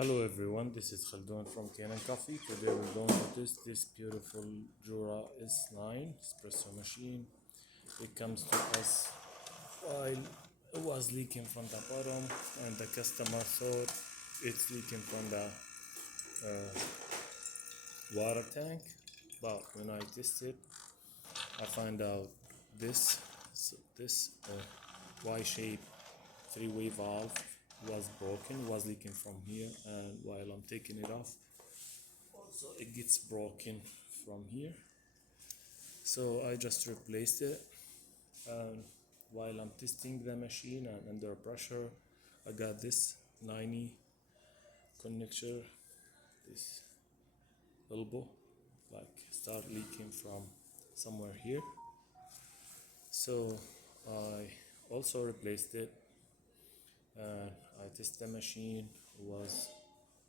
Hello everyone, this is Khaldun from Kanen Coffee. Today we're going to test this beautiful Jura S9 espresso machine. It comes to us while it was leaking from the bottom and the customer thought it's leaking from the water tank, but when I tested I find out this Y-shaped three-way valve was broken, was leaking from here, and while I'm taking it off also it gets broken from here, so I just replaced it. And while I'm testing the machine and under pressure, I got this 90 connector, this elbow like start leaking from somewhere here, so I also replaced it. And I tested the machine, was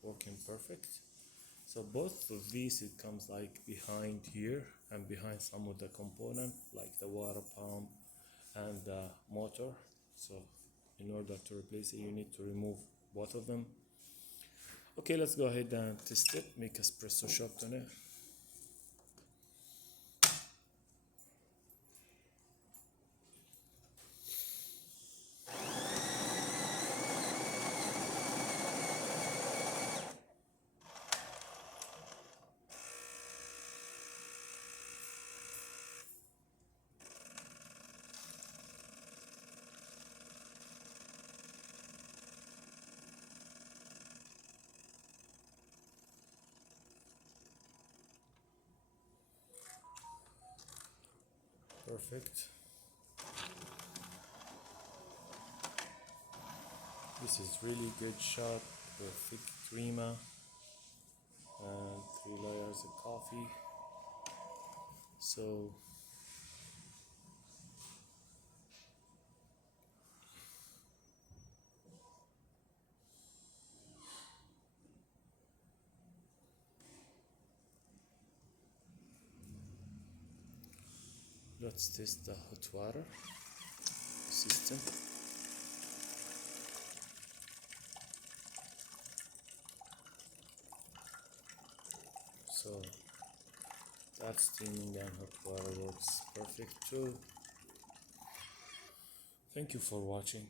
working perfect. So both of these, it comes like behind here and behind some of the component like the water pump and the motor. So in order to replace it you need to remove both of them. Okay, let's go ahead and test it, make espresso shot on it. Perfect. This is really good shot, perfect crema and 3 layers of coffee. So let's test the hot water system. So that steaming and hot water works perfect too. Thank you for watching.